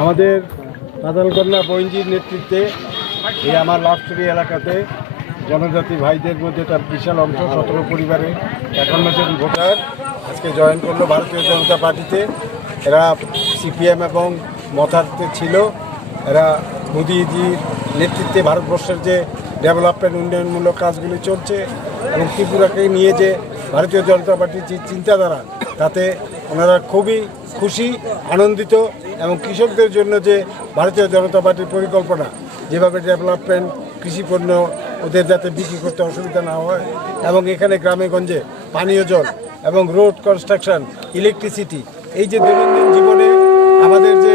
আমাদের পাতালকন্যা বইনজির নেতৃত্বে এই আমার লাভস্টোরি এলাকাতে জনজাতি ভাইদের মধ্যে তার বিশাল অংশ 17 পরিবারে 51 জন ভোটার আজকে জয়েন করলো ভারতীয় জনতা পার্টিতে। এরা সিপিএম এবং মথাতে ছিল। এরা মোদিজির নেতৃত্বে ভারতবর্ষের যে ডেভেলপমেন্ট উন্নয়নমূলক কাজগুলি চলছে এবং ত্রিপুরাকে নিয়ে যে ভারতীয় জনতা পার্টির যে চিন্তাধারা তাতে ওনারা খুবই খুশি আনন্দিত এবং কৃষকদের জন্য যে ভারতীয় জনতা পার্টির পরিকল্পনা যেভাবে ডেভেলপমেন্ট কৃষিপণ্য ওদের যাতে বিক্রি করতে অসুবিধা না হয় এবং এখানে গ্রামে গঞ্জে পানীয় জল এবং রোড কনস্ট্রাকশন ইলেকট্রিসিটি এই যে দৈনন্দিন জীবনে আমাদের যে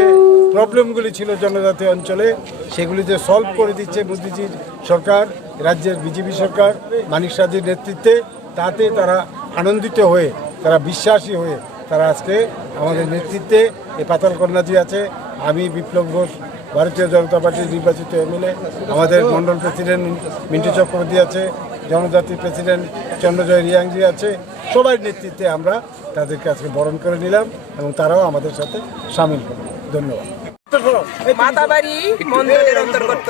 প্রবলেমগুলি ছিল জনজাতি অঞ্চলে সেগুলি যে সলভ করে দিচ্ছে মোদিজির সরকার রাজ্যের বিজেপি সরকার মানিক সাজির নেতৃত্বে তাতে তারা আনন্দিত হয়ে তারা বিশ্বাসী হয়ে তারা আজকে আমাদের নেতৃত্বে এই পাতালকন্যাজি আছে আমি বিপ্লব ঘোষ ভারতীয় জনতা পার্টির নির্বাচিত এমএলএ আমাদের মন্ডল প্রেসিডেন্ট মিন্টু চক্রবর্তী আছে জনজাতি প্রেসিডেন্ট চন্দ্রজয় রিয়াংজি আছে সবার নেতৃত্বে আমরা তাদেরকে আজকে বরণ করে নিলাম এবং তারাও আমাদের সাথে সামিল হল। ধন্যবাদ। মাতাবাড়ি মন্ডলের অন্তর্গত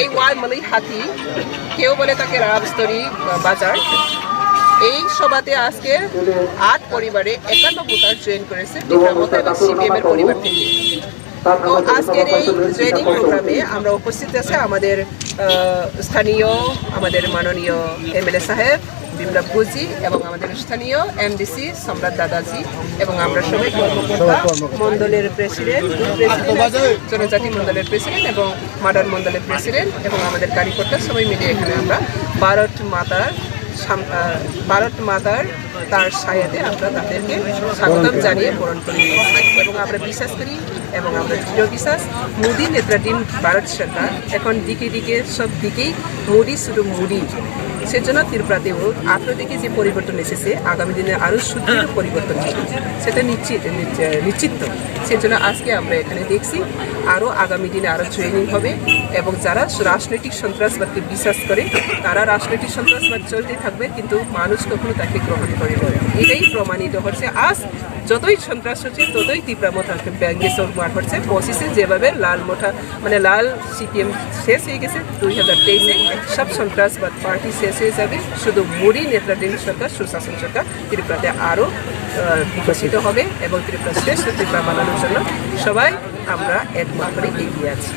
এই ওয়ালমালি হাতি কেউ বলে তাকে রাবস্তরী বাজার এই সভাতে আজকে 8 পরিবারে 51 ভোটার জয়েন করেছে টিপ্রা মথা এবং সিপিএম এর পরিবার থেকে। তো আজকের এই জয়েনিং প্রোগ্রামে আমরা উপস্থিত আছে আমাদের স্থানীয় আমাদের মাননীয় এমএলএ সাহেব বিপ্লব ঘোষজি এবং আমাদের স্থানীয় এমডিসি সম্রাট দাদাজি এবং আমরা সবাই কর্মকর্তা মন্ডলের প্রেসিডেন্ট জনজাতি মন্ডলের প্রেসিডেন্ট এবং মডার্ন মন্ডলের প্রেসিডেন্ট এবং আমাদের কার্যকর্তা সবাই মিলে এখানে আমরা ভারত মাতার তার ছায়াতে আমরা তাদেরকে স্বাগতম জানিয়ে বরণ করে এবং আমরা বিশ্বাস করি এবং আমরা দৃঢ় বিশ্বাস মোদী নেতৃত্বাধীন ভারত সরকার এখন দিকে দিকে সব দিকেই মোদী শুধু মোদী সেজন্য ত্রিপুরাতেও আপনাদেরকে যে পরিবর্তন এসেছে আগামী দিনে আরও সুদৃঢ় পরিবর্তন হবে সেটা নিশ্চিত সেজন্য আজকে আমরা এখানে দেখছি আরও আগামী দিনে আরও ট্রেনিং হবে এবং যারা রাজনৈতিক সন্ত্রাসবাদকে বিশ্বাস করে তারা রাজনৈতিক সন্ত্রাসবাদ চলতে থাকবে কিন্তু মানুষ কখনো তাকে গ্রহণ করে না। এটাই প্রমাণিত হচ্ছে আজ যতই সন্ত্রাস হচ্ছে ততই তীব্রা মোথা ব্যাঙ্গে সরমার হচ্ছে পঁচিশে যেভাবে লাল মোথা মানে লাল সিপিএম শেষ হয়ে গেছে 2023-এ সব সন্ত্রাসবাদ পার্টি শেষ হয়ে যাবে শুধু মোদী নেতৃত্বাধীন সরকার সুশাসন সরকার ত্রিপুরাতে আরও বিকশিত হবে এবং ত্রিপুরা শ্রেষ্ঠ ত্রিপুরা বানানোর জন্য সবাই আমরা একমত করে এগিয়ে আছি।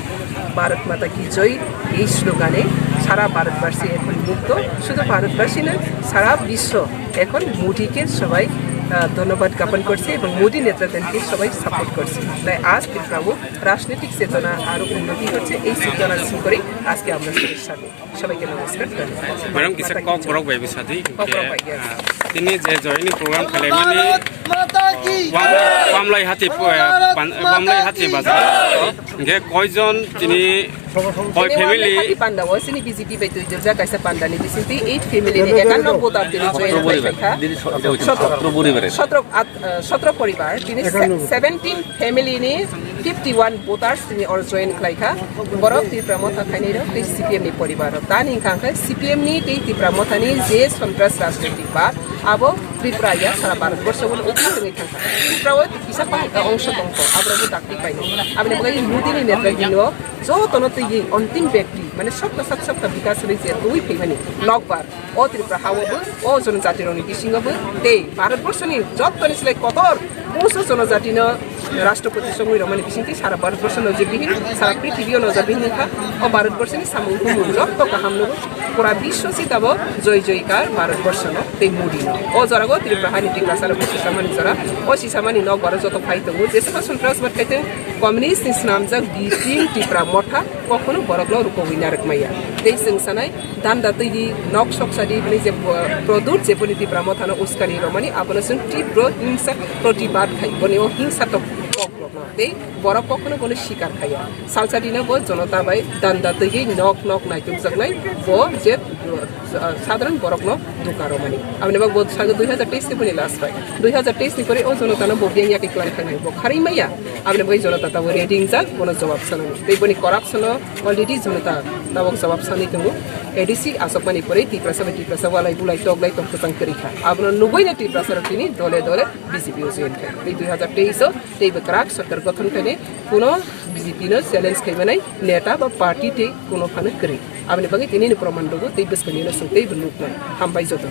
ভারত মাতা কি জয় এই স্লোগানে সারা ভারতবাসী এখন মুক্ত শুধু ভারতবাসী নয় সারা বিশ্ব এখন মোদীকে সবাই ধন্যবাদ জ্ঞাপন করছে এবং মোদী নেতৃত্বকে সবাই সাপোর্ট করছে। তাই আজ ত্রিপুরাও রাজনৈতিক চেতনা আরও উন্নতি হচ্ছে এই চেতনা করে আজকে আমরা সবাইকে নমস্কার ম্যাডাম কিছু কক বাইবি সাথী তিনি যে জয়নিং প্রোগ্রাম খালাইমানি ওয়ামলাই হাতি বাজার গে কয়জন তিনি কয় ফ্যামিলি পান্ডা ওসিনি বিজেপি বাই দুই জা কাইসা পান্ডা নি দিসিতি 8 ফ্যামিলি নি 51 ভোটার তিনি জয়েন করেছে 17 পরিবার তিনি 17 ফ্যামিলি নি 51 ভোটার্স তিনি অর জয়েন খাইখা বরফ ত্রিপুরা মথা খাইনির তে সিপিএম নি পরিবার তানি খাঙ্কা সিপিএম নি তে ত্রিপুরা মথা নি যে সন্ত্রাস রাজনৈতিক বাদ আবো ত্রিপুরা ইয়া সারা ভারতবর্ষ বলে উত্তরনি খাঙ্কা ত্রিপুরা ও কিসা অংশ আবরাবো ডাকতি পাইনি আপনি বলে মোদী নি নেতৃত্ব যতনতে এই অন্তিম ব্যক্তি মানে সবটা বিকাশ হয়েছে দুই ফেমানি লগবার ও ত্রিপুরা হাওয়াবো ও জনজাতির নীতি সিংহবো তে ভারতবর্ষনি যত নিছিলে কতর বহু জনজাতি রাষ্ট্রপতি সময় রমানি বিশিংটি সারা ভারতবর্ষ নজিরবিহীন সারা পৃথিবীও নজরবিহীন ও ভারতবর্ষনি সামুং হুমুন যত কাহাম নব পুরা বিশ্ব চিতাব জয় জয়কার ভারতবর্ষ তে মোদী ও জরাগো ত্রিপুরা নীতি কাসার সিসামানি জরা ও সিসামানি নগবার যত ফাইতো যেসব সন্ত্রাসবাদ খাইতে কমিউনিস্ট নামজাক বিটিম ত্রিপুরা মঠা কখনো বরগল রূপবিনারক মাইয়া এই সংসানাই দান্দা তৈরি নক সকসাদি মানে যে প্রদূর যে পনি ত্রিপুরা মথানো উস্কানি রমানি আপনসুন তীব্র হিংসা প্রতিবাদ খাই বনে ও হিংসা তো এই বড় কখনো কোনো শিকার খাইয়া সালসাদিনা বো জনতা বাই দান্দা তৈরি নক নাইতুক জাগনাই বো যে সাধারণ বরকনো দুকারো মানে আপনি বাক বহুত সাগে 2023 ni puni last bai 2023 ni pore o jonota no bobiang ya ke clarify nai bo khari maya আপনি bai jonota ta reading ja kono jawab sanani tei boni corruption already jonota ta bok jawab sani tungu ADC asopani pore TIPRA walai bulai toglai tok tang kerikha abno nuboi na TIPRA tini dole BJP o join kai 2023 tei bakrak sarkar গঠন kai kono BJP no challenge kai manai neta ba party te kono phane kri আপনি বাকি তিনি প্রমাণ দেবো তেই বেশ কনিয়ে সত্যি look নাই হাম পাই যত